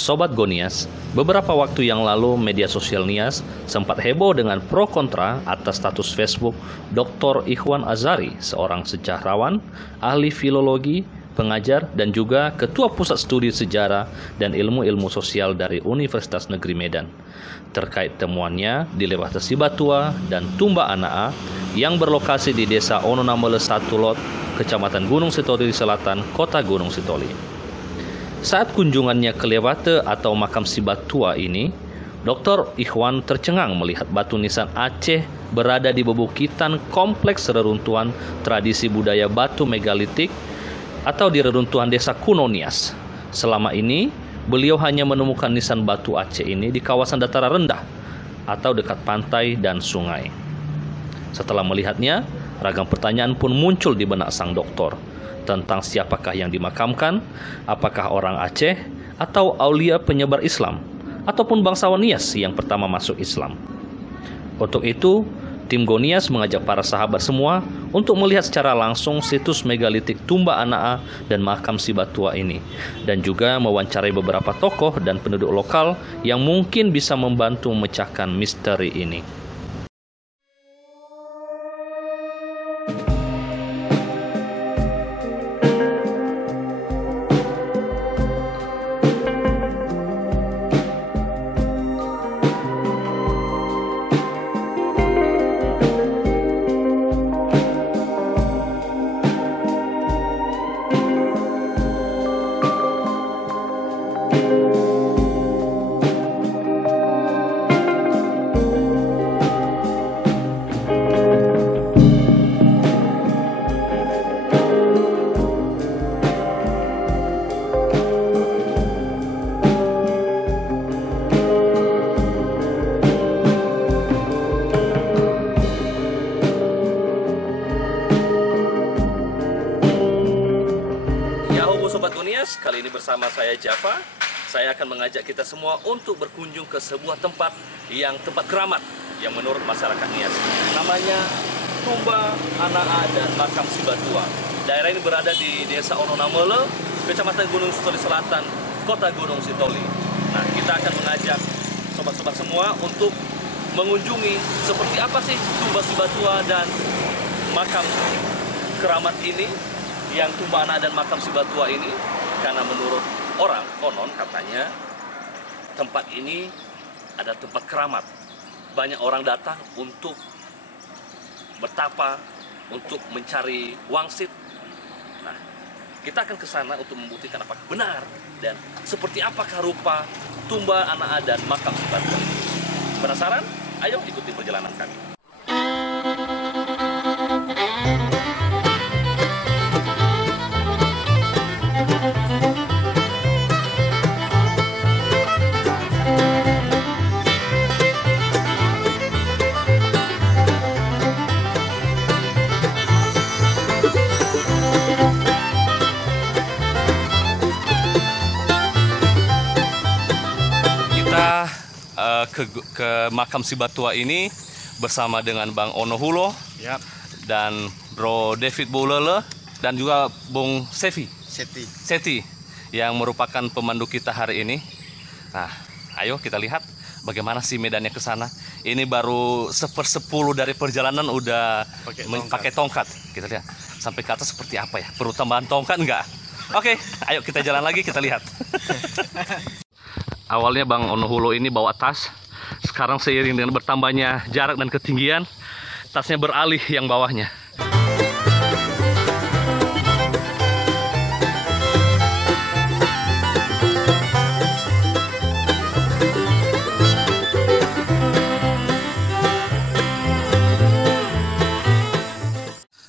Sobat Gonias, beberapa waktu yang lalu media sosial Nias sempat heboh dengan pro kontra atas status Facebook Dr. Ikhwan Azhari, seorang sejarawan, ahli filologi, pengajar, dan juga Ketua Pusat Studi Sejarah dan Ilmu-Ilmu Sosial dari Universitas Negeri Medan, terkait temuannya di Lewah Sibatua dan Tumba Anaa yang berlokasi di Desa Ononamele 1 Lot, Kecamatan Gunung Sitoli Selatan, Kota Gunung Sitoli. Saat kunjungannya ke Lewate atau makam Sibatua ini, Dr. Ikhwan tercengang melihat batu nisan Aceh berada di bebukitan kompleks reruntuhan tradisi budaya batu megalitik atau di reruntuhan desa kuno Nias. Selama ini, beliau hanya menemukan nisan batu Aceh ini di kawasan dataran rendah atau dekat pantai dan sungai. Setelah melihatnya, ragam pertanyaan pun muncul di benak sang doktor tentang siapakah yang dimakamkan, apakah orang Aceh atau aulia penyebar Islam, ataupun bangsawan Nias yang pertama masuk Islam. Untuk itu, tim Gonias mengajak para sahabat semua untuk melihat secara langsung situs megalitik Tumba Anaa dan makam Sibatua ini, dan juga mewawancarai beberapa tokoh dan penduduk lokal yang mungkin bisa membantu memecahkan misteri ini. Sobat Gonias, kali ini bersama saya Java. Saya akan mengajak kita semua untuk berkunjung ke sebuah tempat keramat yang menurut masyarakat Nias. Namanya Tumba Anaa dan makam Sibatua. Daerah ini berada di Desa Ononamele, Kecamatan Gunung Sitoli Selatan, Kota Gunung Sitoli. Nah, kita akan mengajak sobat-sobat semua untuk mengunjungi seperti apa sih Tumba Sibatua dan makam keramat ini, yang Tumba Anaa dan makam Sibatua ini, karena menurut orang konon katanya tempat ini ada tempat keramat. Banyak orang datang untuk bertapa, untuk mencari wangsit. Nah, kita akan ke sana untuk membuktikan apakah benar dan seperti apakah rupa Tumba Anaa dan makam Sibatua ini. Penasaran? Ayo ikuti perjalanan kami. Ke makam Sibatua ini bersama dengan Bang Ono Hulo, yep, dan Bro David Boulele, dan juga Bung Seti yang merupakan pemandu kita hari ini. Nah, ayo kita lihat bagaimana sih medannya ke sana. Ini baru 1/10 dari perjalanan udah pakai tongkat. Kita lihat sampai ke atas seperti apa ya. Perlu tambahan tongkat enggak? Oke, ayo kita jalan lagi, kita lihat. Awalnya Bang Ono Hulo ini bawa tas. Sekarang seiring dengan bertambahnya jarak dan ketinggian, tasnya beralih yang bawahnya.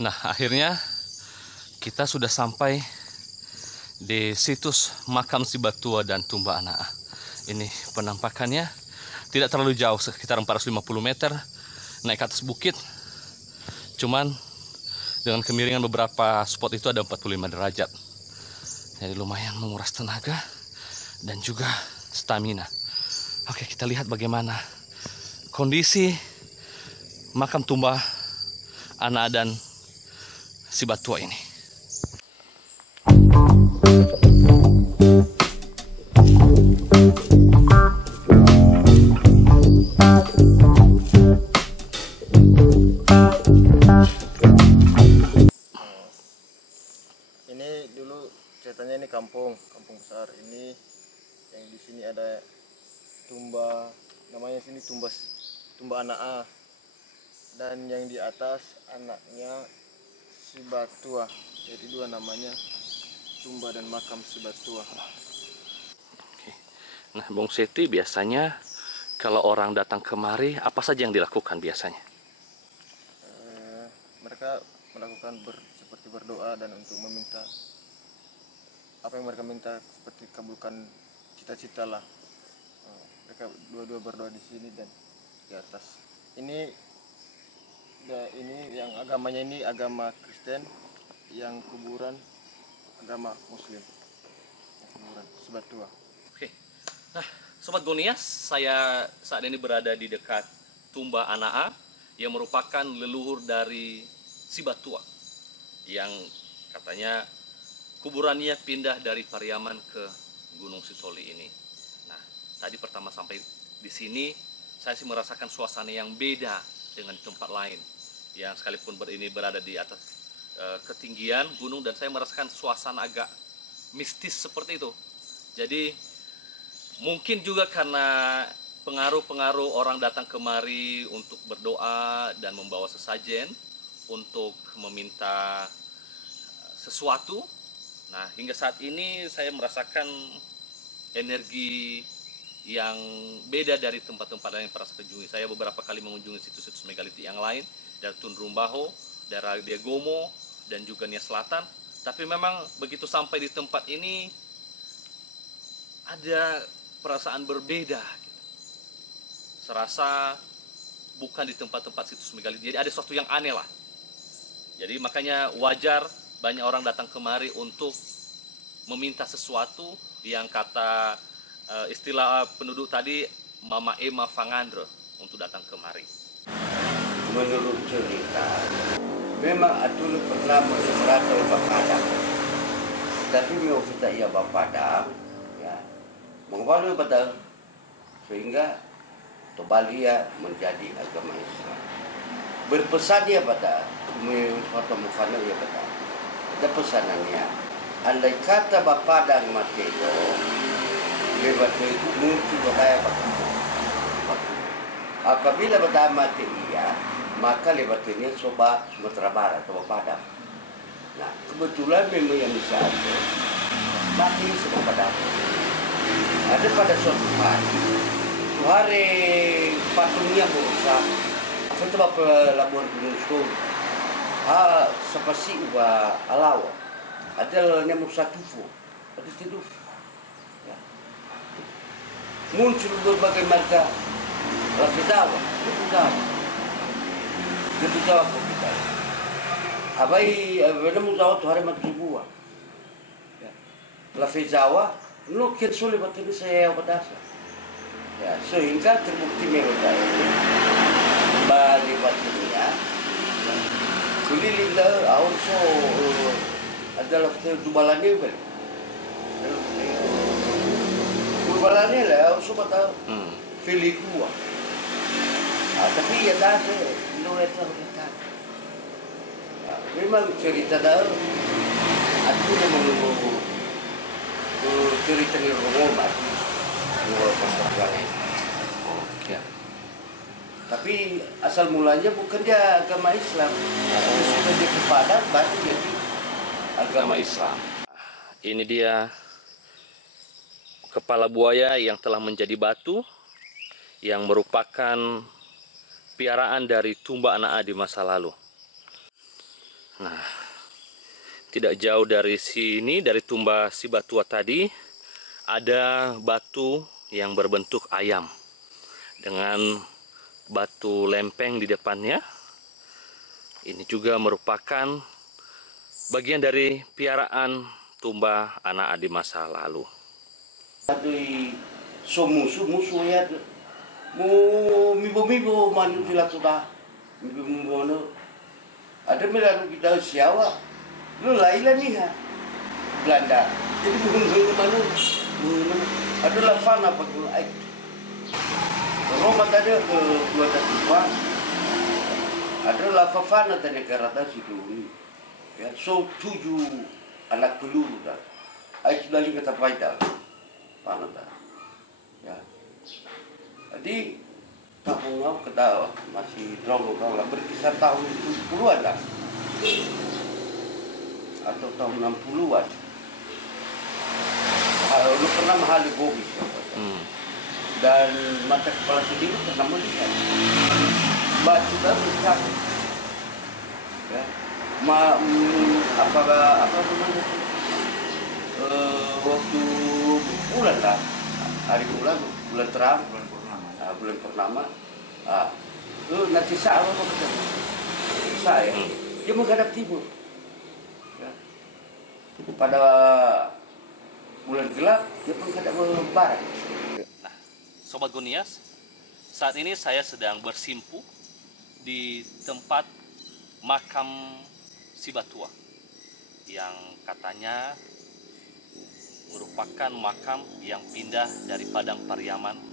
Nah, akhirnya kita sudah sampai di situs makam Sibatua dan Tumba Anaa. Ini penampakannya. Tidak terlalu jauh, sekitar 450 meter naik ke atas bukit. Cuman dengan kemiringan beberapa spot itu ada 45 derajat. Jadi lumayan menguras tenaga dan juga stamina. Oke, kita lihat bagaimana kondisi makam Tumba Anaa dan Sibatua ini. tumba, namanya sini tumba anak A, dan yang di atas anaknya Sibatua. Jadi dua namanya tumba dan makam Sibatua. Oke. Nah, Bung Seti, biasanya kalau orang datang kemari, apa saja yang dilakukan biasanya? Mereka melakukan seperti berdoa dan untuk meminta apa yang mereka minta, seperti kabulkan cita-cita lah. Mereka dua-dua berdoa di sini dan di atas. Ini yang agamanya ini agama Kristen, yang kuburan agama Muslim. Yang kuburan Sibatua. Oke. Nah, Sobat Gonias, saya saat ini berada di dekat Tumba Anaa yang merupakan leluhur dari Sibatua yang katanya kuburannya pindah dari Pariaman ke Gunung Sitoli ini. Nah, tadi pertama sampai di sini, saya sih merasakan suasana yang beda dengan di tempat lain. Yang sekalipun ini berada di atas ketinggian gunung, dan saya merasakan suasana agak mistis seperti itu. Jadi mungkin juga karena pengaruh-pengaruh orang datang kemari untuk berdoa dan membawa sesajen untuk meminta sesuatu. Nah, hingga saat ini saya merasakan energi yang beda dari tempat-tempat lain yang pernah saya kunjungi. Saya beberapa kali mengunjungi situs-situs megalitik yang lain, dari Tundrum Baho, daerah Degomo, dan juga Nia Selatan. Tapi memang begitu sampai di tempat ini, ada perasaan berbeda. Serasa bukan di tempat-tempat situs megalitik. Jadi ada sesuatu yang aneh lah. Jadi makanya wajar banyak orang datang kemari untuk meminta sesuatu yang kata istilah penduduk tadi Mama Ema Fangandre untuk datang kemari. Menurut cerita, memang Atul pernah merasa Bapadang, tapi mau kita ia Bapadang, ya, mengawali Bapadang sehingga Tobalia menjadi agama Islam. Berpesan dia pada suatu mufana ia pada. Ada pesanannya, andai kata Bapadang mati itu, lewat itu muncul budaya Bapadang. Apabila Bapadang mati ia, maka lebatnya coba Sumatera Barat atau Padang. Nah, kebetulan memang yang bisa ada mati semua Padang. Ada pada suatu hari patungnya merusak. Apa itu Labuan Gunung Stone? Sepasi ubah alawa. Ada yang merusak tufu. Ada tidur. Ya. Muncul berbagai marga Rafidawa, itu tahu. Itu jawab kita. Abai benar jawab tu hari mati buah. Ya. Lafizawa, lu kira sulit betul saya berdasar. Ya, sehingga terbukti mereka ini balik batunya. Keliling dah, also adalah dubalannya bel. Dubalannya lah, also betul. Fili kuah. Tapi ya dah saya. Memang cerita dah aku memang cerita ni rumah ya. Tapi asal mulanya bukan dia agama Islam. Sudah dia kepada baru jadi agama Islam. Ini dia kepala buaya yang telah menjadi batu, yang merupakan piaraan dari Tumba Anaa di masa lalu. Nah, tidak jauh dari sini, dari Tumba Sibatua tadi, ada batu yang berbentuk ayam dengan batu lempeng di depannya. Ini juga merupakan bagian dari piaraan Tumba Anaa di masa lalu. Dari musuh ya, mibo manu sila sudah, mibo ada melalu kita siawa, lu lain nih ha, Belanda. Jadi bukan manu, adalah fana pakai air. Roma tadi ke dua tatiwa, adalah fana dan negara tadi itu. Ya, so 7 anak peluru dah. Air lagi kata paida, fana dah. Ya. Berarti tahun apa ketawa masih terlalu kau lah berkisar tahun 70-an lah atau tahun 60-an. Lu pernah mahali bogis dan mata kepala sendiri pernah melihat batu dan besar. Ya. Apakah apa namanya waktu bulan lah hari bulan terang bulan purnama nanti saat apa ketemu saya dia menghadap timur ya. Pada bulan gelap dia menghadap barat. Nah, Sobat Gonias, saat ini saya sedang bersimpu di tempat makam Sibatua yang katanya merupakan makam yang pindah dari Padang Pariaman,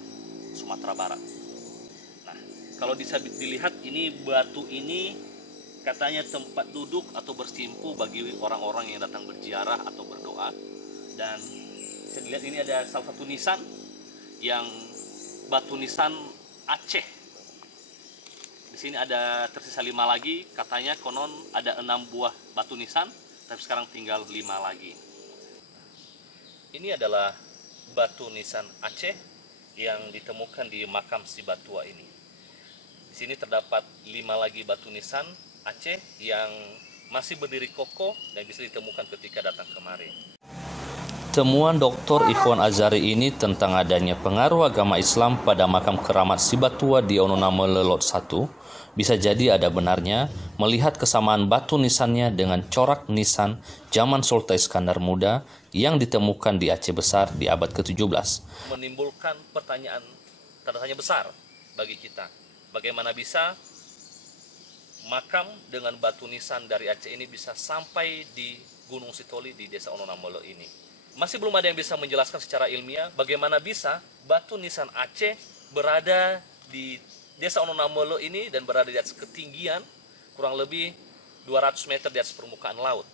Sumatera Barat. Nah, kalau bisa dilihat ini batu ini katanya tempat duduk atau bersimpu bagi orang-orang yang datang berziarah atau berdoa. Dan bisa dilihat ini ada salah satu nisan yang batu nisan Aceh. Di sini ada tersisa 5 lagi, katanya konon ada 6 buah batu nisan, tapi sekarang tinggal 5 lagi. Ini adalah batu nisan Aceh yang ditemukan di makam Sibatua ini. Di sini terdapat 5 lagi batu nisan Aceh yang masih berdiri kokoh dan bisa ditemukan ketika datang kemarin. Temuan Dr. Ikhwan Azari ini tentang adanya pengaruh agama Islam pada makam keramat Sibatua di Ononamele Lot 1 bisa jadi ada benarnya melihat kesamaan batu nisannya dengan corak nisan zaman Sultan Iskandar Muda yang ditemukan di Aceh Besar di abad ke-17. Menimbulkan pertanyaan tanda tanya besar bagi kita. Bagaimana bisa makam dengan batu nisan dari Aceh ini bisa sampai di Gunung Sitoli di desa Ononamele ini? Masih belum ada yang bisa menjelaskan secara ilmiah bagaimana bisa batu nisan Aceh berada di desa Ononamele ini dan berada di atas ketinggian kurang lebih 200 meter di atas permukaan laut.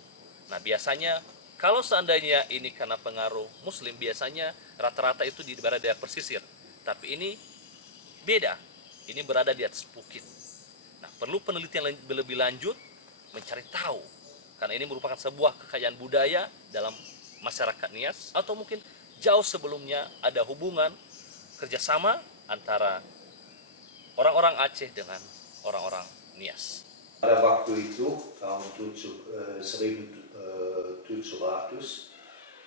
Nah, biasanya kalau seandainya ini karena pengaruh Muslim, biasanya rata-rata itu berada di pesisir. Tapi ini beda, ini berada di atas bukit. Nah, perlu penelitian lebih lanjut mencari tahu, karena ini merupakan sebuah kekayaan budaya dalam masyarakat Nias, atau mungkin jauh sebelumnya ada hubungan kerjasama antara orang-orang Aceh dengan orang-orang Nias. Pada waktu itu tahun 1700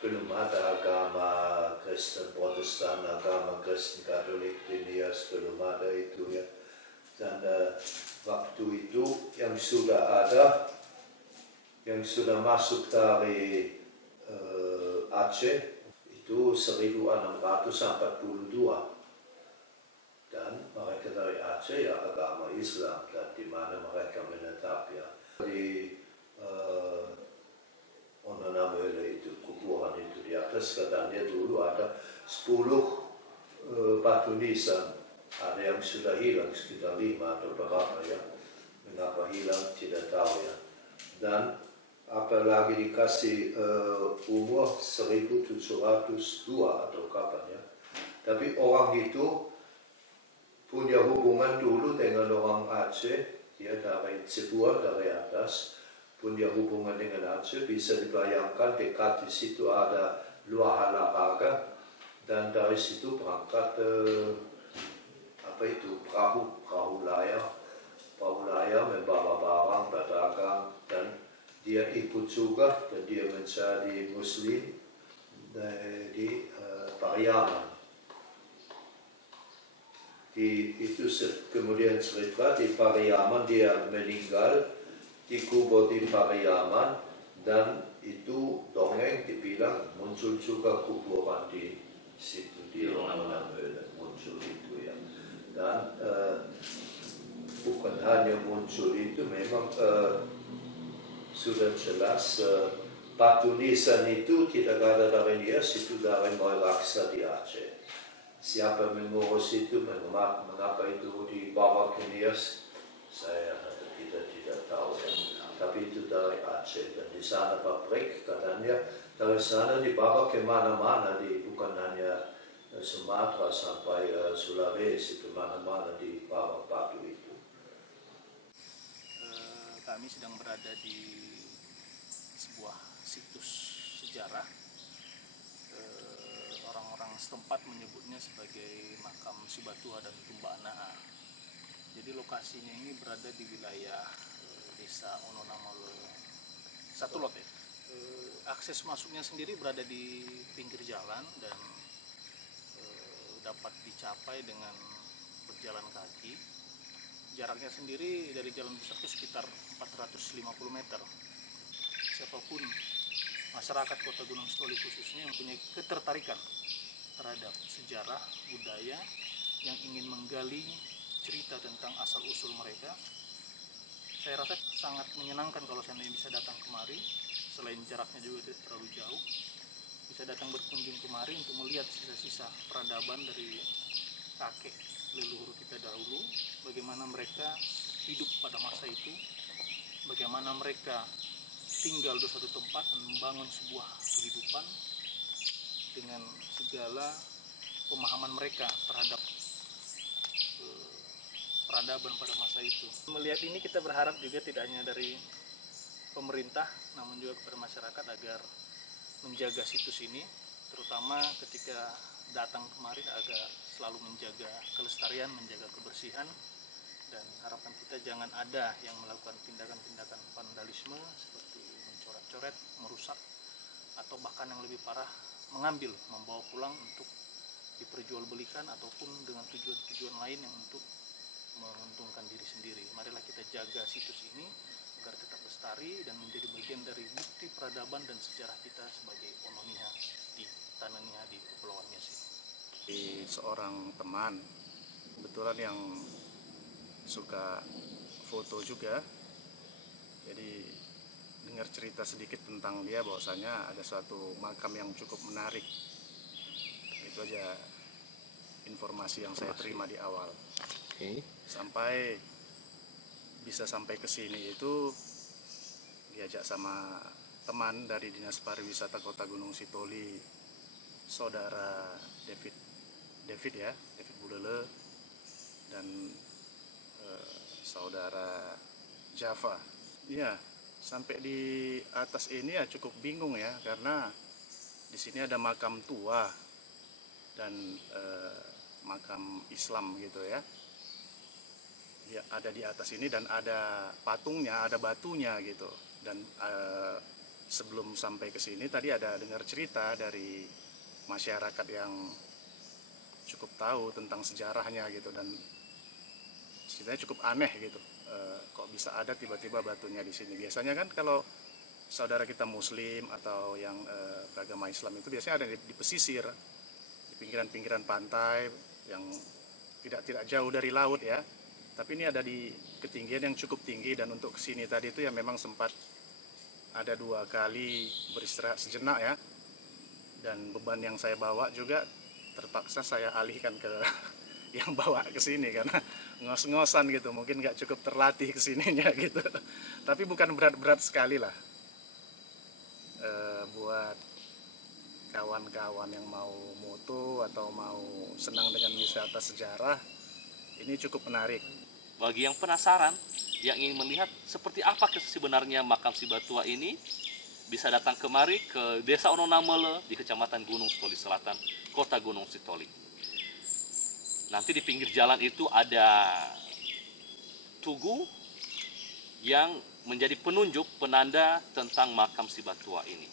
belum ada agama Kristen Protestan, agama Kristen Katolik di Nias belum ada itu ya. Dan waktu itu yang sudah ada, yang sudah masuk dari Aceh itu 1642 dan mereka dari Aceh ya agama Islam dan di mana mereka menetap ya di Ononamele itu kuburan itu di atas katanya dulu ada 10 batu nisan, ada yang sudah hilang sekitar 5 atau berapa ya, mengapa hilang tidak tahu ya. Dan apalagi dikasih umur 1702 atau kapan ya. Tapi orang itu punya hubungan dulu dengan orang Aceh, ya dari sebuah dari atas, punya hubungan dengan Aceh, bisa dibayangkan dekat di situ ada Luar Halaraga, dan dari situ berangkat apa itu perahu layar membawa barang, berdagang, dan dia ikut juga dan dia menjadi Muslim di Pariaman. Itu kemudian cerita di Pariaman dia meninggal, dikubur di Pariaman, dan itu dongeng dibilang muncul juga kuburan di situ di Ononamele muncul itu ya. Dan bukan hanya muncul itu, memang sudah jelas batu nisan itu tidak ada dari Nias, itu dari Moiraksa di Aceh. Siapa mengurus itu, mengapa itu dibawa ke Nias, saya tidak tahu ya. Tapi itu dari Aceh dan di sana pabrik katanya dari sana dibawa ke mana-mana, bukan hanya Sumatera sampai Sulawesi, kemana-mana di Pamang itu. Kami sedang berada di sebuah situs sejarah. Orang-orang setempat menyebutnya sebagai makam Sibatua dan Tumba Anaa. Jadi lokasinya ini berada di wilayah desa Ononamolo Satulot ya. Akses masuknya sendiri berada di pinggir jalan dan dapat dicapai dengan berjalan kaki. Jaraknya sendiri dari jalan besar itu sekitar 450 meter. Siapapun masyarakat Kota Gunung Sitoli khususnya yang punya ketertarikan terhadap sejarah, budaya, yang ingin menggali cerita tentang asal-usul mereka, saya rasa sangat menyenangkan kalau seandainya bisa datang kemari. Selain jaraknya juga tidak terlalu jauh, bisa datang berkunjung kemari untuk melihat sisa-sisa peradaban dari kakek leluhur kita dahulu, bagaimana mereka hidup pada masa itu, bagaimana mereka tinggal di suatu tempat dan membangun sebuah kehidupan dengan segala pemahaman mereka terhadap peradaban pada masa itu. Melihat ini kita berharap juga tidak hanya dari pemerintah, namun juga kepada masyarakat agar menjaga situs ini, terutama ketika datang kemari agar selalu menjaga kelestarian, menjaga kebersihan, dan harapan kita jangan ada yang melakukan tindakan-tindakan vandalisme seperti mencoret-coret, merusak, atau bahkan yang lebih parah mengambil, membawa pulang untuk diperjualbelikan ataupun dengan tujuan-tujuan lain yang untuk menguntungkan diri sendiri. Marilah kita jaga situs ini agar tetap lestari dan menjadi bagian dari bukti peradaban dan sejarah kita sebagai Ono Niha di Tanah Niha di Kepulauan Nias ini. Seorang teman kebetulan yang suka foto juga, jadi dengar cerita sedikit tentang dia bahwasanya ada suatu makam yang cukup menarik. Itu aja informasi yang saya terima di awal. Sampai bisa sampai ke sini itu diajak sama teman dari Dinas Pariwisata Kota Gunung Sitoli, saudara David Bulele, dan saudara Java. Ya, sampai di atas ini ya cukup bingung ya, karena di sini ada makam tua dan makam Islam gitu ya. Ya, ada di atas ini dan ada patungnya, ada batunya gitu. Dan sebelum sampai ke sini tadi ada dengar cerita dari masyarakat yang cukup tahu tentang sejarahnya gitu, dan ceritanya cukup aneh gitu. Kok bisa ada tiba-tiba batunya di sini? Biasanya kan kalau saudara kita Muslim atau yang beragama Islam itu biasanya ada di pesisir, di pinggiran-pinggiran pantai yang tidak jauh dari laut ya. Tapi ini ada di ketinggian yang cukup tinggi, dan untuk kesini tadi itu ya memang sempat ada 2 kali beristirahat sejenak ya. Dan beban yang saya bawa juga terpaksa saya alihkan ke yang bawa ke sini karena ngos-ngosan gitu, mungkin nggak cukup terlatih kesininya gitu. Tapi bukan berat-berat sekali lah. Buat kawan-kawan yang mau moto atau mau senang dengan wisata sejarah, ini cukup menarik. Bagi yang penasaran, yang ingin melihat seperti apa sebenarnya makam Sibatua ini, bisa datang kemari ke Desa Ononamolo di Kecamatan Gunung Sitoli Selatan, Kota Gunung Sitoli. Nanti di pinggir jalan itu ada tugu yang menjadi penunjuk penanda tentang makam Sibatua ini.